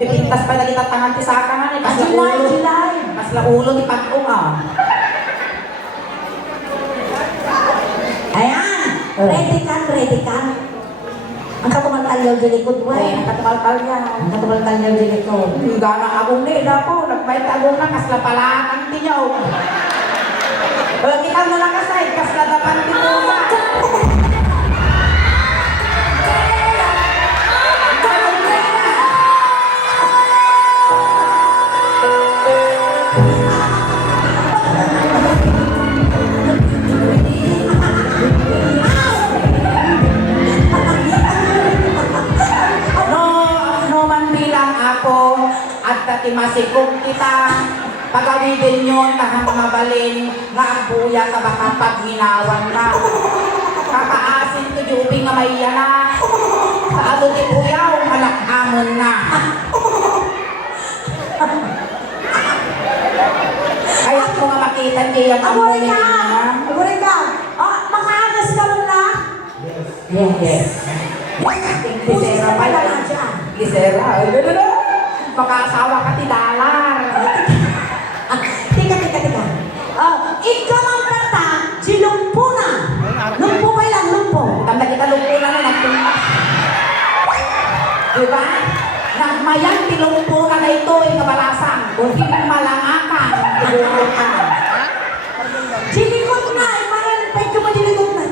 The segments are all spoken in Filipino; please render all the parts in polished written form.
Pipintas pa na kita tangan ti saka nga ni July. Kasla ulo ni Pag-ong Ayan! Ready ka. Ang katumal-talyaw di likod, Ay, wey. nakatumalkal niya. Ang katumal-talyaw di likod. Gana agong nila po, nagbayad agong na, kasla palatang tinyaw. Kita mo lang kasay, kasla dapan titusa. No man bilang ako at katimasikog kita. Pagawidin nyo tahang mga balin nga ang buya ka baka paghinawan na. Kakaasin to jubing nga maiya na. Sa alo di buyaw, malakamon na. Kaya ko nga makita niya ang Aburin buya ka! niya. Aburin ka! Oh, makaagas ka lang na! Yes. Gisera pa lang. Gisera. Makaasawa ka ti Dalar. Tika. Ikaw ang kata, si Lumpo na. Lumpo ba lang, Lumpo? Tanda kita lumpo na na nagpunta. Diba? Nagmayang tilumpo na ito ay kabalasan. Kung hindi malangakan, siguro ka. Jilikod na, imaran pa ito madilikod na.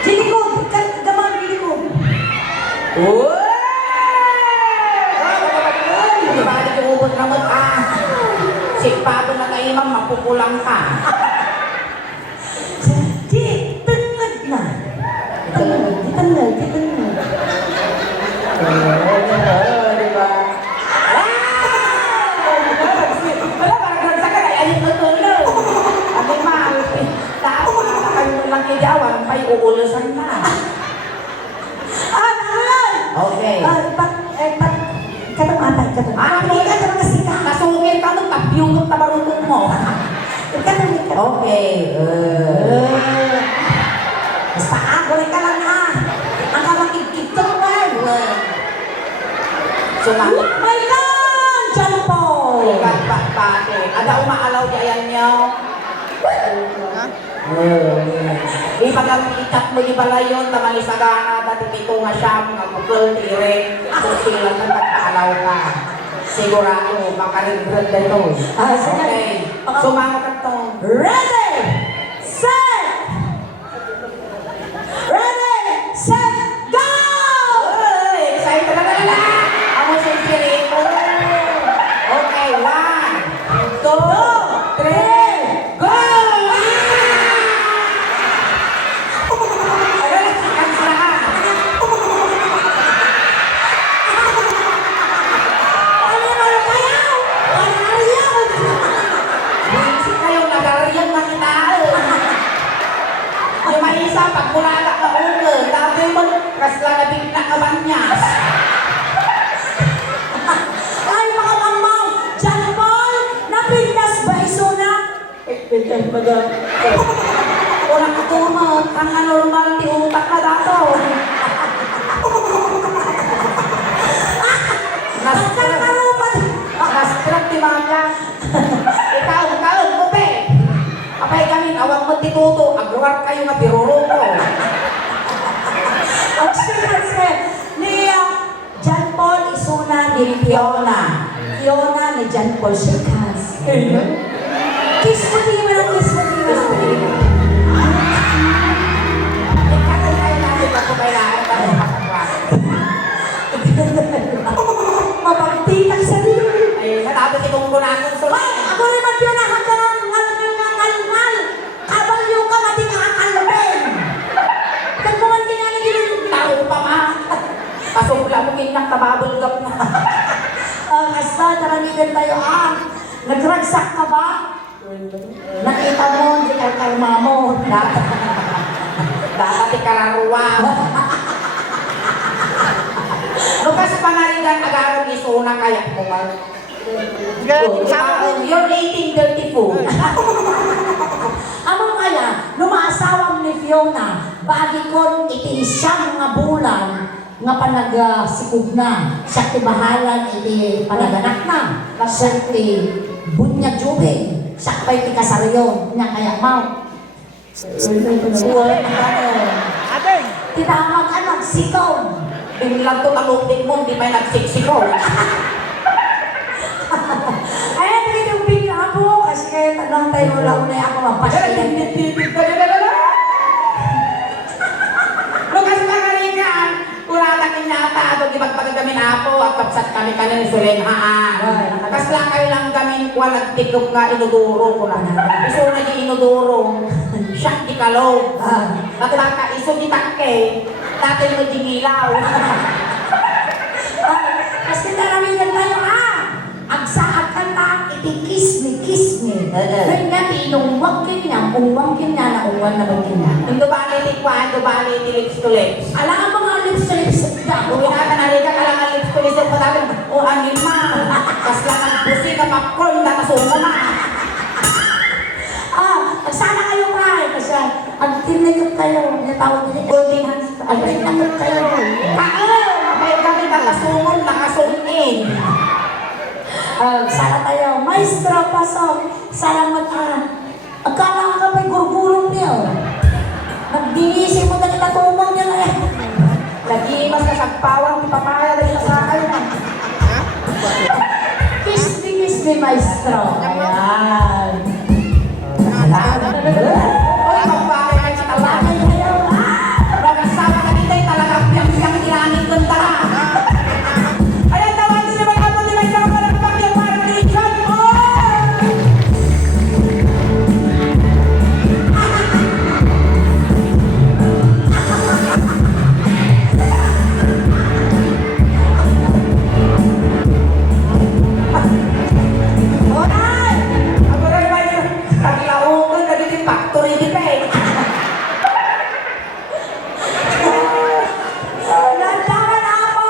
Jilikod, gamang jilikod. Uy! Di ba ka umubot na mo ka? Sipado na kayo mang mapupulang ka. Di, tengad na. Tengad. Diba? Wala, parang sa ka na, ayun na tulog. Abi mahal, tao, nakakayo lang kiyawan, may uulusan na. Naman! Okay. Katang-atay. Hindi ka naman kasi ka. Nasungin ka nung tapyungot na marunong mo. Okay. Basta agol ka lang ha. Ang kamakikip to naman. Sumakot. My God! John Paul! Bakit? Ada umaalaw di ayan niyo? Ipag-ikat mo di balayon, tamang isagana, dati pito nga siyam, nga bukol, dire, susilang na nagpaalaw ka. Sigurado, makaregret na ito. Okay. Sumakot ka to. Ready! Set! Go! Uy! Excited na na! Ako sa sirito. Okay, 1, 2, 3, go! Ayun, kansahan. Busy kayong nagariyan na kita. Ay, maisa, pag mulaga ka ulo, dati mo, kasla na bigla ka manyas. Ay, mga mamaw! John Paul! Napindas ba iso na? Orang katunod, ang normal ti utak na dato. Nagkakarupan! Nastrap ti manya. Ikaw, mupe. Apay kami, awang mo ti tuto, agluwar kayo nga biruro ko. Sige. Ni John Paul isuna ni Fiona. Fiona ni John Paul Sikas. Kiss mo di mo. Ikaw kayo natin pagkubaylaan ka ng kapatwa. Mapagtitak sa dito. Ay, natapos itong gunakon sa Ay, ako rin man Fiona hanggang ngal. Kabal yung kamati ka kakalabin. Kagpuman ka nga na dito. tao pa ma. Pasungla mo kinak tababulgap na. Asa, taramigan tayo nagragsak ka ba? Nakita mo, hindi ka kalma mo. Dapat ikalaruwa. Lukas panarigan agarong isuna kaya mo nga. You're eating dirty food. Amo kaya, nung maasawa ni Fiona, bagi ko iti siyam nga bulan, nga panagasikog na. Siya ti bahalan iti panaganak na. Siya ti bunyag jubing. Siya pa iti kasaryon. Nga kaya mau. Tinamag anak sikaw. Biglang to talupin mo, hindi pa yung nagsiksikaw. Ay, nagiging bigla ako. Kasi kaya tanong tayo wala na ako mapasyalan. Lukas pagalikan, kuratan inyata, ito ipagpagagamin ako, at kapsat kami kanin sulenhaan. Kasla kayo lang gamin ko, nagtikop nga inuduro ko lang. Iso na di inuduro, siya di kalaw. At laka iso di takke, dati mo di ngilaw. Kasi naramihan tayo, agsaat ka na, iti kiss me. Kaya nga, tinungwag niya, ungwag niya na ungwag na bagin niya. Ito bali ti kwan, ito bali ti lips to lips. Alam nga mga lips to lips na. Kung inakanalika ka lang ang lips to lips, yung patabi, o anima, kas lang ang pusi ka popcorn, nakasumo na. Sana kayo kain. Kasi, ang tinigap kayo, natawag nila, golden hands. Ang tinigap kayo. May kami nakasumon, nakasunin. Sana tayo, maestro, pasok. Salamat ka. Akala ka may gurgurong niyo. Nagdinisip mo na tumang niya na yan. Lagi mas kasagpawang ipapaya dahil sa akin. Kiss me, maestro. Ayan. Oy, pagpapaya kayo sa tawagan. Salamat kayo. Nag-asama ka dito, talagang piyang ilangin kong tara. Ayan, tawag siya mga kapon ni Maestro para kapag para direksyon mo! Oray! Ako rin ba yun? Taglaugan, naging yung factory di pa eh. Lantaran ako.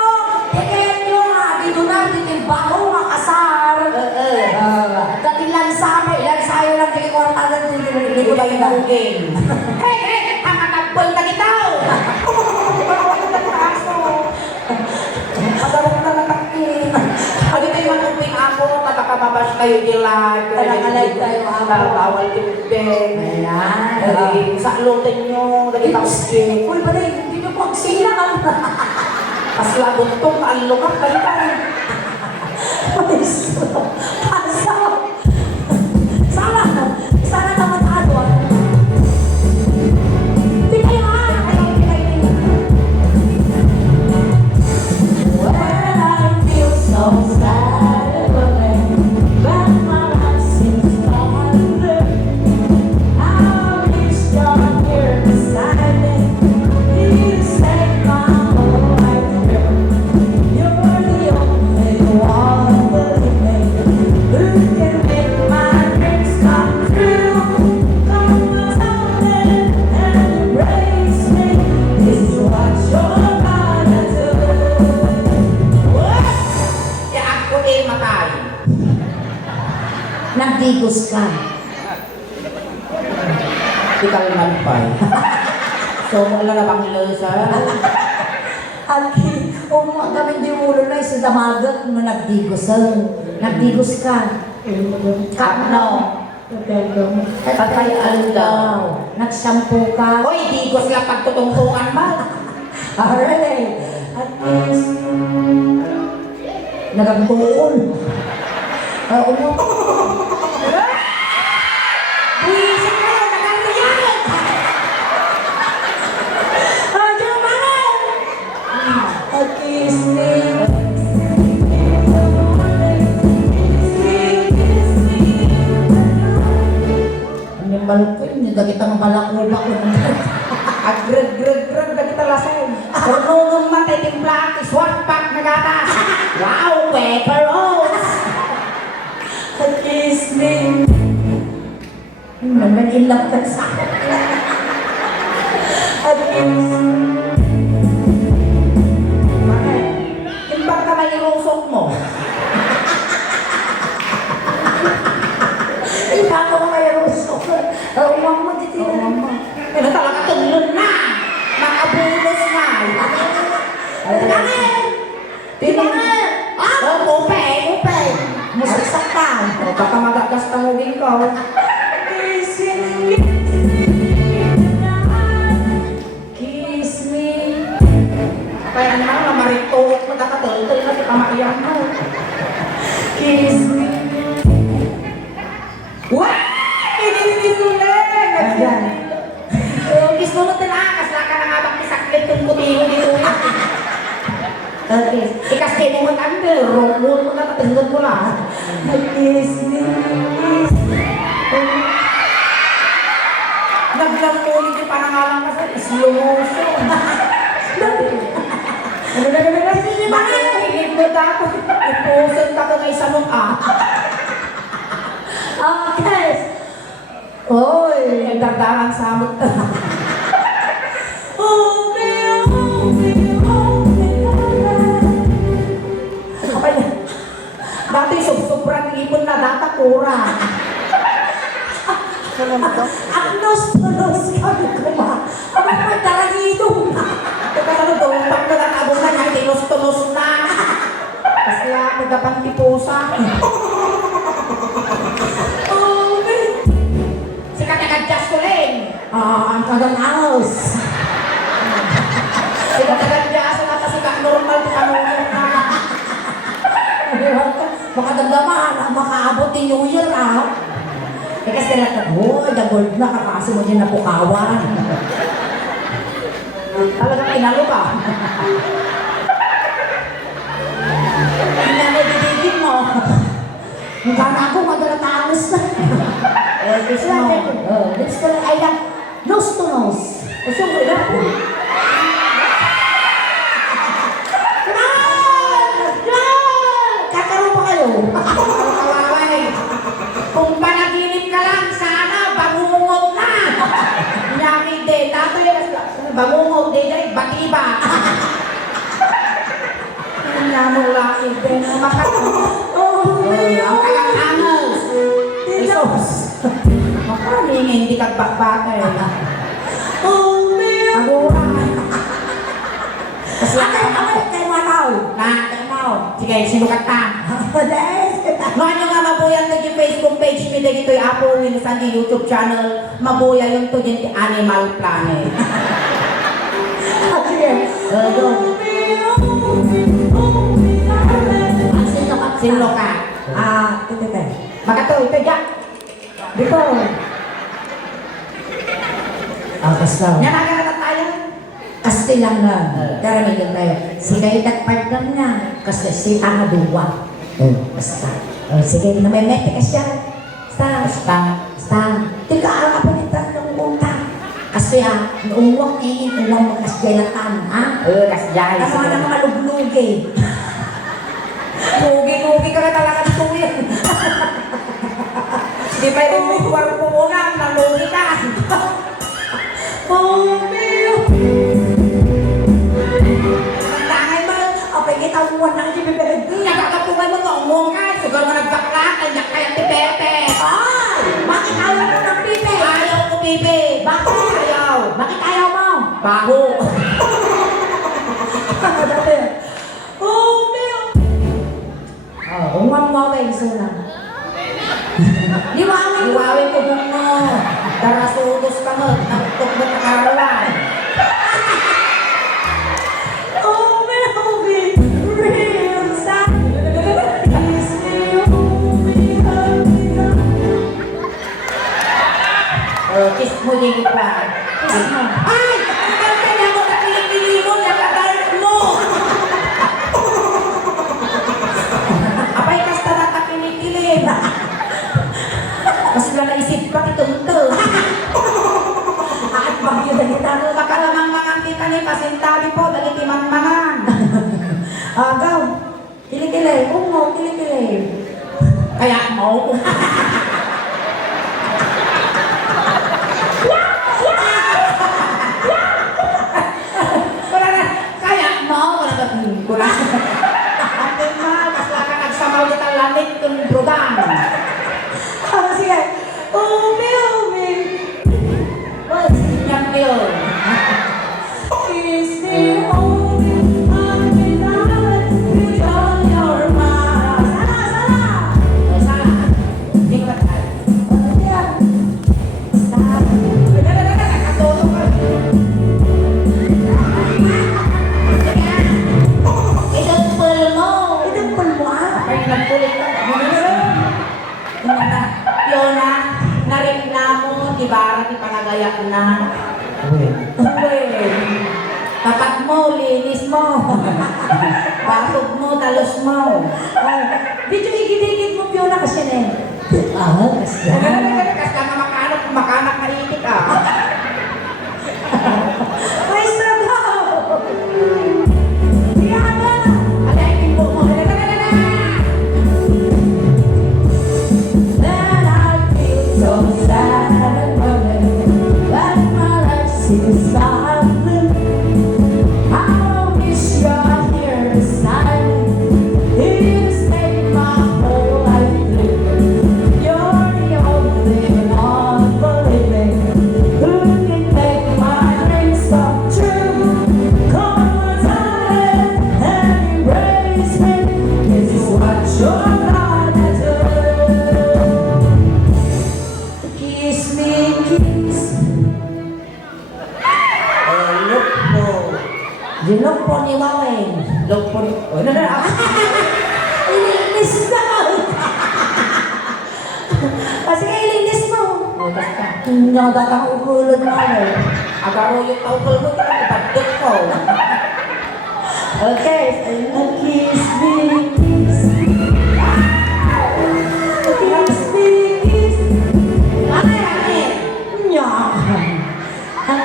Tiket nyo nga. Dito na, dito yung baho nga kasar. Dati lang sama, ilang sayo lang dito kwartadan dito. Hindi ko lang inugin. Hey! Ang katagpol na kitaw! Magarap na natakin. Ano tayo matupin ako, katakababas kayo dilag. Talagalay tayo, ako. Bawal tubig. Ayan. Sa lutin nyo, lagi tauskin. Uy, ba rin? Hindi nyo po agsilang. Kasla buntong, alukap kayo tayo. Maestro. Pasok. Sana na matado. Pinay ha. When I feel so sad, when my life seems farther, I wish you're here beside me. Please take my whole life here. You're the only one with me who can make my dreams come true. Come on and embrace me. This is what you're gonna do. Ya ako din matay. Nagdigos ka. Ikaw malpay. So, wala na bang ilosa? Aki, umuha kami di ulo na isa damagat mo nagdigos Nagdigos ka. Kapno. Patay daw. Nagshampoo ka. Hoy, digos lang pagtutungtungan ba? Alright. At least, nagagbuon. Buisit kayo, nagkakayan! Diyan naman! At least, ano man ko, hindi na kitang balakuba ko. Agreg-greg-greg na kita laseng. Kung matay timpla, iswat pak na gatas. Wow, pepperos! At least, naman ilang ka sa akin. At least, Timbang ka may irusok mo. Iba ko kaya ruso. Umang mo dito. Ano talaga tunlon na? Nakabulos na. Baka magagas tangugin ko. Kiss me, kiss me tonight. Kiss me. Kaya naman, marituhok mo, tatatul-tul na si pamakiyan mo. Kiss me. Wah! Kinis ulit! Ayan. Kiss mo natin kasla ka na nga bang isaklit kung putiho dito. Okay. Ikas kayo mo tanda, roll mo na, tatindot mo lang. Kiss me, kiss me. Naglampunin yung panangalan ka sa slow motion. Ano na naman na sige ba? Makikinig mo dako. Ipusin ka ka na isa nung Okay. Oy. Nagdardarang samot. Oh, me, oh, me, oh, me, Kapay na. Dati sub-sobrang ipon na data kurang. Agnos, tulos kami kuma. Abang magdaragidong. Teka ano doon, pag nagkakabong na niya, tinos-tunos na. Kasi magdapang tipusa. Oh, me. Si Katagad-Jas ko rin. Ang kaganaos. Si Katagad-Jas na kasi normal di kanunong na. Baka dagdaman, makaabot ni New Year, Eh kasi dagold na kakasi mo din na pukawan. Talagang inalo ka. Inanadidigin mo. Mukha na ako, magalatanos na. Kiss mo. Let's go, ay lang, nose to nose. Gusto mo lang. Kakaroon pa kayo. Kawaway. Kung panaginip ka lang, sana bangungot na. Nyaki de, tato yung bangungot de, dahil batiba. Nanong laki de, Oh, ang tagang-angos. Isos. Makaming hindi kagbakbaka eh. Oh, man. Agura. Kasi Kay Manaw. na, mo. Sige, sinukat ka. Yes. Ngayon nyo nga mabuyan to yung Facebook page mi dito yung Apo Winusan di YouTube channel. Mabuya yung to yung Animal Planet. Sige. Go. Ang sino ka? Sino ka? Tete. Makato, ito Jack. Dito. Basta. Yan agad tayo. Kasi lang na. Karami yung tayo. Sige, partner na. Kasi si Tanga Duwa. Basta. Sige, na may mete ka siya. Basta. Basta. Basta. Tika, ang kapalitan ng utang. Kasi uwang uwang magkasgailatan, Kasjay. Ano nga naman maluglugi eh. Lugi-lugi ka na talaga dito yan. Di pa yung ritual ko muna, nalugi ka. Tangay mo, Apay kita uwan ng ibibigay. nakakapungan mo nga umong ka. Sugar mo nagbakla, kanya kaya ti Pepe. Ay! Bakit ayaw mo ng pipe? Ayaw ko, Pepe. Bakit? Ayaw. Bakit ayaw mo? Baho. Dati. Uwan mo away, suna. Liwawin ko. Iwawin ko kung mo. Darasudos ka mo. Nagtok mo nakarawan. Real sad. Kiss me, hold me, hug me, Kiss mo din pa. Kiss mo. Ay! Ang kanya mo sa pinipili mo, nakadart mo! Apay kasta na ta pinipili. Mas na naisip pa itong to. At bagyo na kita. Makalamang mga kita ni pasintali po, dali timang-mangan. Agaw. Kilikili. Ungo, kilikili. Kaya mo. Wala na. Kaya mo. Wala ka. Wala. Ate mal, kasla ka nagsamaw di talamit kung brudan. Sige. Umi, umi. Yan yun. Kiss me, hold me, hug me, love me, with all your might. Sana, sana. Sana. nagkulit ka. Yona, nareklamo, di ba? Di panagaya ko na. Uwe. Tapat mo, linis mo. Pasok mo, talos mo. Medyo igid-igid mo, Fiona, kasi na yun. Kasi Kas ka na makanak na itik ah. Maestro daw! Fiona! Alayin mo mo. Then I feel so sad and lonely that my life seems blue. I wish you're here beside me. It has made my whole life blue. You're the only one, believe me, who can make my dreams come true. Come on, and embrace me. This is what you're gonna do. Kiss me, kiss. Look po. Dilok po ni Waweng. Look po. Ilinis daw. Kasi ilinis mo. Hindi ako datang ukulod mo. Agaro yung taukol mo, ipadot ko. Okay. Kiss me, kiss. Kiss me, kiss. Ano yan? Nya.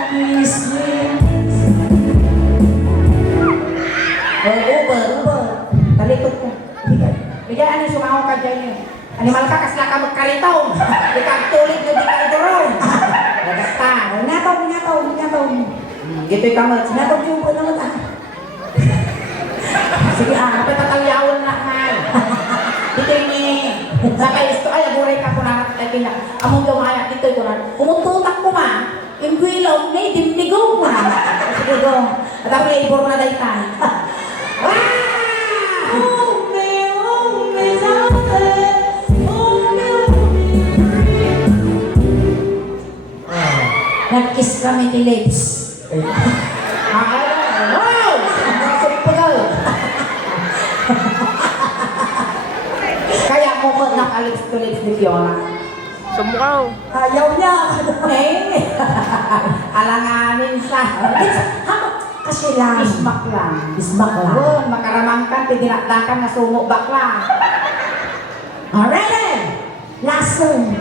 Kiss me, kiss. Uber. Talikot ko. Bigyan, ano sumaho ka dyan yun? Animal ka, kasla ka magkaritaw. Di ka tulid na di ka idurong. Nagasta. Nyataw. Gito'y kamot. Nyataw yung po naman ah. Sige, kapit tatalyawan na ngay. Dito'y ni... Sa kaisto, ay, aguray ka ko na. Ay, pina. Among gawaya, dito'y ko na. Umututak ko ma. Ingwilong, may dimnigong ko na. Sige, go. At ako yung ibor na dahi tayo. Nag-kiss kami ni lips. Wow! Sumpagol! Kaya mo ko nakalips to lips ni Fiona. Sumukaw. Ayaw niya. Eh! Alanganin sa... Kasi lang. Ismak lang. Ismak lang. Yun, makaramangkan, tinakdakan na sumo bakla. Alright! Last one.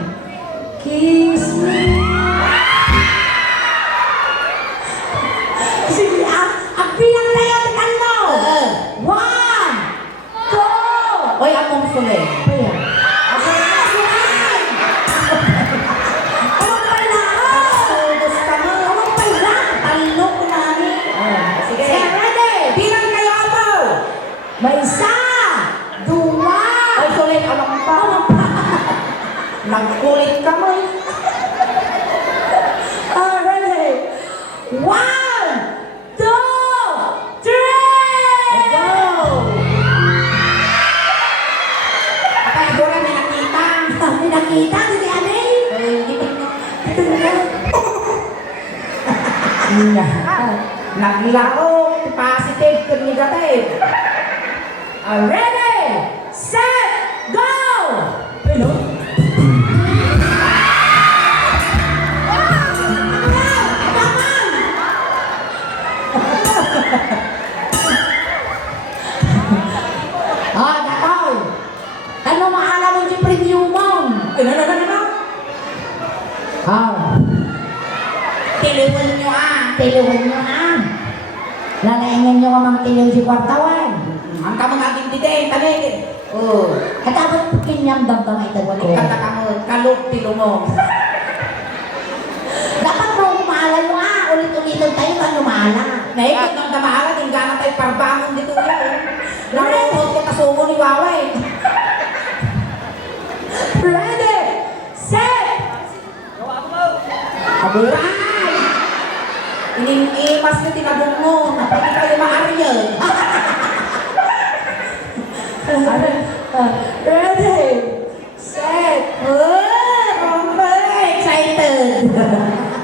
Kiss me. Sige, ang bilang na yan, ano? 1, 2. Oy, akong suli. Ayan. Awang pala! Sudos ka mo. Awang pala! Talo ko na ni. Sige. Ready? Bilang kayo ako. May isa! 2! Ay, sulit. Anong pa? Nagkulit ka mo. Ready? 1, 2, 3! Go! Kaya dura may nakita. May nakita si Anel? Naglaro. Positive to negative. Ready, set, go! Hello? Gataw! Ano maalam mo di preview mo? Ano? Tiliwan nyo Tiliwan nyo Lalaingan nyo ka mga tiliw si Kwartawan. Ang kamang ating titeng, tanig. Oh. At dapat kinyam-dam ka nga itawag ko. Kata ka mo, kalog tilo mo. Dapat mo umaala nyo ulit-ulitan tayo ka lumala. Naikot ng damahala, tingganan tayo parbangon dito yan. Narunod ko tasungo ni Waway. Ready, set! Aburay! Imas nyo tinabong mo, napagi kayo maarya. Ready, set! Excited!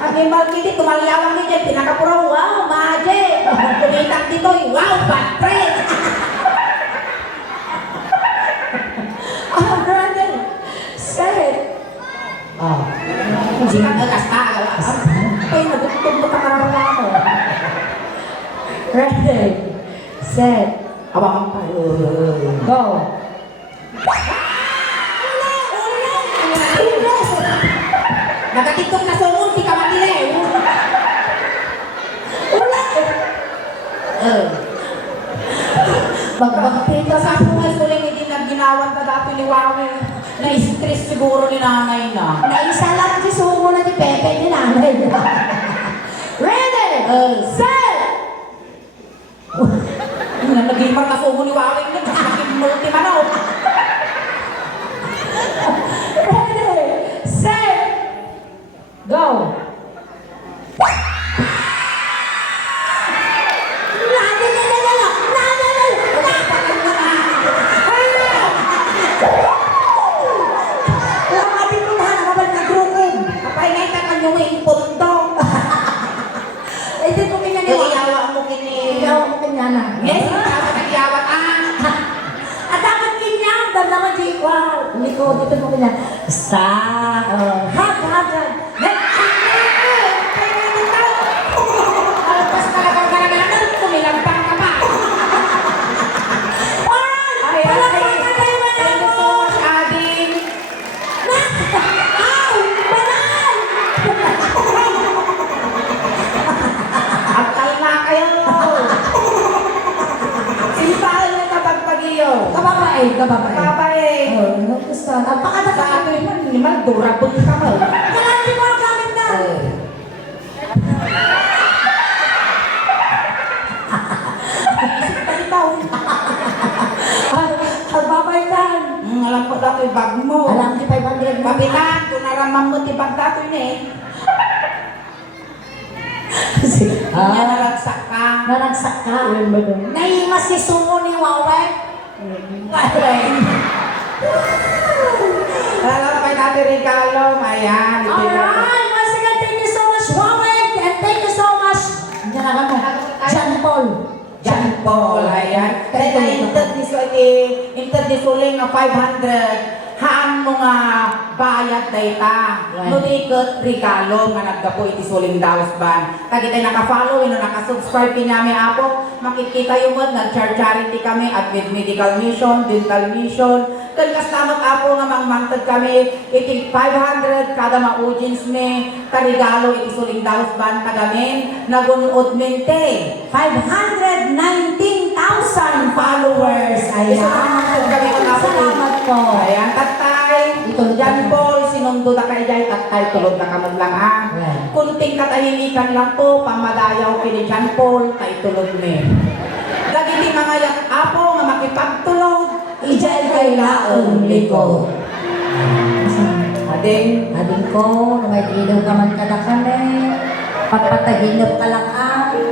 Ang imbal kiti, tumalyawang ni Jen, pinakapuraw, wow, magic! Kumitak dito, wow, bad friend! Ready, set. Oh. Hindi ka nagasta. Ay, nagutog mo kamarala mo. Ready, set, Hawakan pa. go. Nagatitok na sungon, di ka matili. Magpapakita Sa ako nga suling hindi nagginawan ka dati liwangi. Na-stress siguro ni nanay na. Naisa lang si Sumo na si Pepe ni nanay niya. Ready, set. Naging marka sungon ni Wawing na. Naging multi manaw. Ready, set, go. Kapay na ita kanyong impundong. Hindi ko pinaniwala. Iyawa mo kini. Ikaw ako kanya na. Yes, ikaw nag-iyawa ka. At dapat kinyang, dan naman di ko. Hindi ko, dito mo kanya. Sa, hag. Alpas talagang karagalan. Kumilampang ka pa. Ay, thank you so much, Ading. Akal na kayo. Simpahan niyo kapagpagiyo. Kababay. Babay. Gusto. Napakadaka. Sa akin man, naman durable ka mo. Kailangan di mo ang gamit na. Kababay ka. Alam ko dati bag mo. Alam di 500 mo. Kapitan, kung naramam mo ti bag dati ni. Kanya naragsak ka. Naragsak ka. Naimas si Sumo ni Wawe. Alam pa dati regalo, ayan. Alright, once again, thank you so much, Wawe. And thank you so much, John Paul. John Paul, ayan. Kaya interdisuling nga 500. Haan mo nga bayad data. Right. Nutikot regalo nga naggapo iti suling daos ban. Kag itay naka-follow, naka-subscribe pinami ako. Makikita yung mod, nag-charity kami at with medical mission, dental mission. Kag kastamat ako nga mangmangtad kami. Iti 500 kada ma-audience me. Karigalo iti suling daos ban tagamin. Nagunod mente. 519,000 followers. Ayan. Salamat po. Ayan, tatay. Itulog Yan ka. po, sinundo na kayo dyan, tatay, tulog na kamag lang ha. Right. Kunting katahimikan lang po, pamadayaw kini John Paul, tay tulog ni. Dagiti mga yak apo nga makipagtulog, Ijay kay laong liko. ading, Ading ko, may ilaw ka man kada kami. Pagpataginap ka lang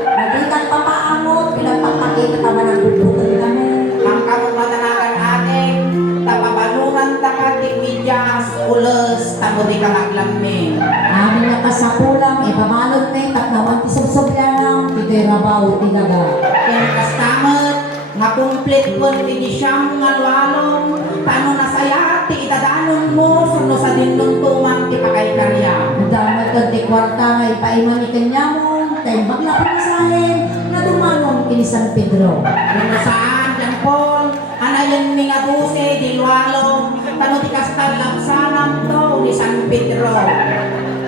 Nadikan pa maamot, pinagpapakita ka man ang bubukan kami. ang kamumanakan ating, tapabanuran takating midyas, ulos, tamudi ka naglaming. Amin na kasapulang, ipamanod na taknawan ti subsobyan lang, tigoy rabaw tinaga. Kaya kastamat, nga complete po hindi siyang nga walong, paano nasaya, ti itadanon mo, suno sa dinong tumang, ti pakay karya. Ang damat ka ti kwarta nga ipaiman ikanya mo, tayo maglapang isahin, na dumanong kini San Pedro. Kung saan, John Paul, anayan mi nga duse, dilwalong, paano ti kastal lapsanam to, ni San Pedro.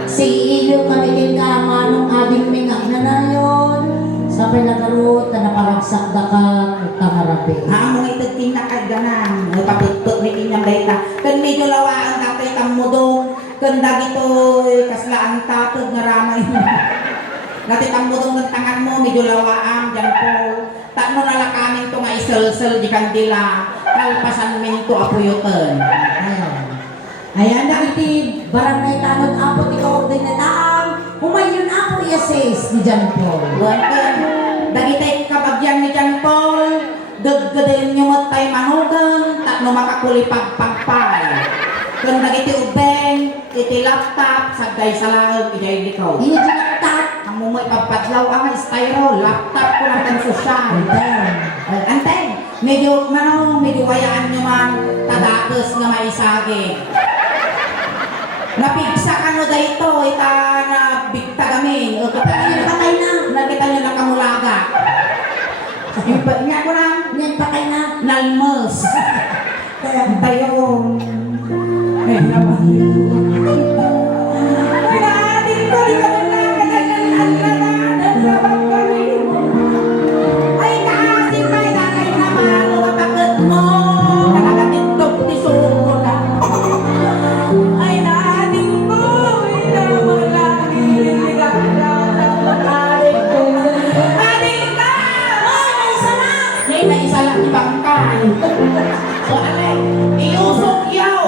Si Ilo kami din manong ading mingak na nayon, sa pinagarot na naparagsak da ka, tangarapi. Among itagting na kaganan, napapitpot ni kinyang dayta. Kan medyo lawa ang tatay tamudong, kan dagito kasla ang tatod nga ramay. Nati tamudong ng tangan mo, medyo lawa ang John Paul. Takno nalakanin to nga isel-sel di kandila, kalpasan min to apuyutan. Ayan. Ayan na iti barangay tanod apo ti koordinataang humayon ako i-assess ni John Paul. Buwan dagitay kabagyan ni John Paul, daggadin nyo mo tayo manugang, takno makakulipag pagpay. Kung dagiti ubeng, iti laptop, sagday sa laog, ijay dikaw. Hindi dinaktat. Ang mo ipapadlaw ang styro, laptop ko lang ng sosyal. Ayan. Antay, medyo wayaan nyo man, tadakot halos nga may sagi. Napigsa ka no dayto, ita na bigta kami. O kita niyo, patay na. Nakita niyo na kamulaga. Yung ba niya ko lang? Yan patay na. Nalmos. Kaya tayo. Ay, naman. Ay, naating ko, di ka mo lang. Ay, naating may nanay naman. Matakot mo. Nakakatintog, tisuko na. Ay, naating ko. Ay, naman lang. Nililigak na. Adik ko. Adik ka! Ay, may isa na. May naisa lang ibang kain. So, alay, iusok yaw.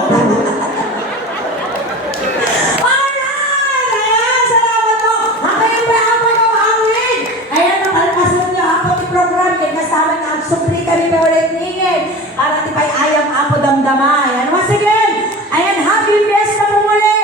Alright! Ayan, salamat po. Hanggang pa ako ng awin. Ayan, nakalpasan niyo ako ni program. Kaya kasama na ang supli kami na ulit ningin. Para di pa'y ayam ako damdama. Ayan, once again. Ayan, happy fiesta po muli.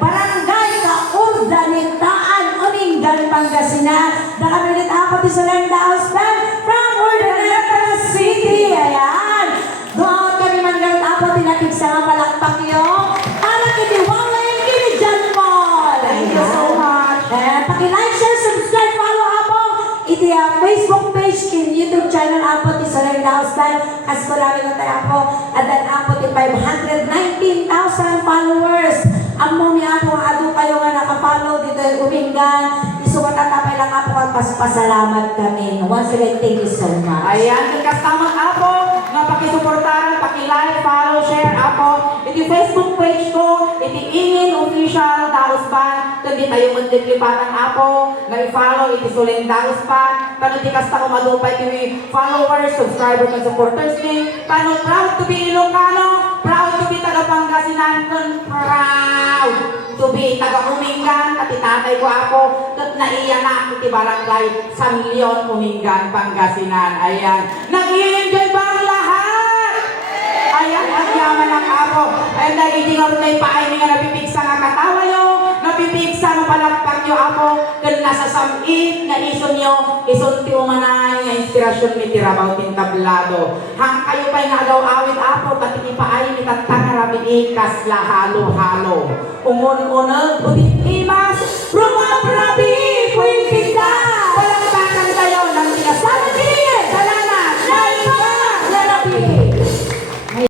Barangay Kaurda ni Taan, Uninggan, Pangasinan. Nakamilit ako di sa Land House Band from Urdaneta City. Ayan. Doon kami man ganun ako tinatid sa mga palakpak yun. Para kitiwala yung kinijan mo. Thank you so much. Paki-like, share, subscribe, follow ako. Iti Facebook page, kin YouTube channel ako ti Sarang House Band. As ko namin na tayo ako. At dan ako ti 519,000 followers. Ang mumi ako, ado kayo nga nakafollow dito yung Umingan. Isukat at tapay lang ako at pasalamat kami. Once again, thank you so much. Ayan, kasama ako nga pakisuportahan, paki-like, follow, share ako. Iti Facebook page ko, iti Ingin Official Daos Band. Kundi tayo magdiklipatan ako, na i-follow iti Suling Daos Band. Kano di kasta ko madupay kami followers, subscribers, and supporters ni. Kano proud to be Ilocano, proud to be taga Pangasinan, proud to be taga Umingan, at itatay ko ako, kat naiya na ako ti barangay San Leon, Umingan, Pangasinan. Ayan. Nag-i-enjoy ba ang lahat? Ayan, ang yaman ng ako. Ayan, dahil hindi nga rin paay nga napipigsa nga katawa nyo, napipigsa nga palakpak nyo ako, kan nasa samit, nga iso nyo, isun ti umanay, nga inspirasyon mi tirabaw tintablado. Hang kayo pa'y nga agaw awit ako, pati ipaay ni tatang rabin ikas la halo-halo. Umun-unag, ulit imas, rumab-rabi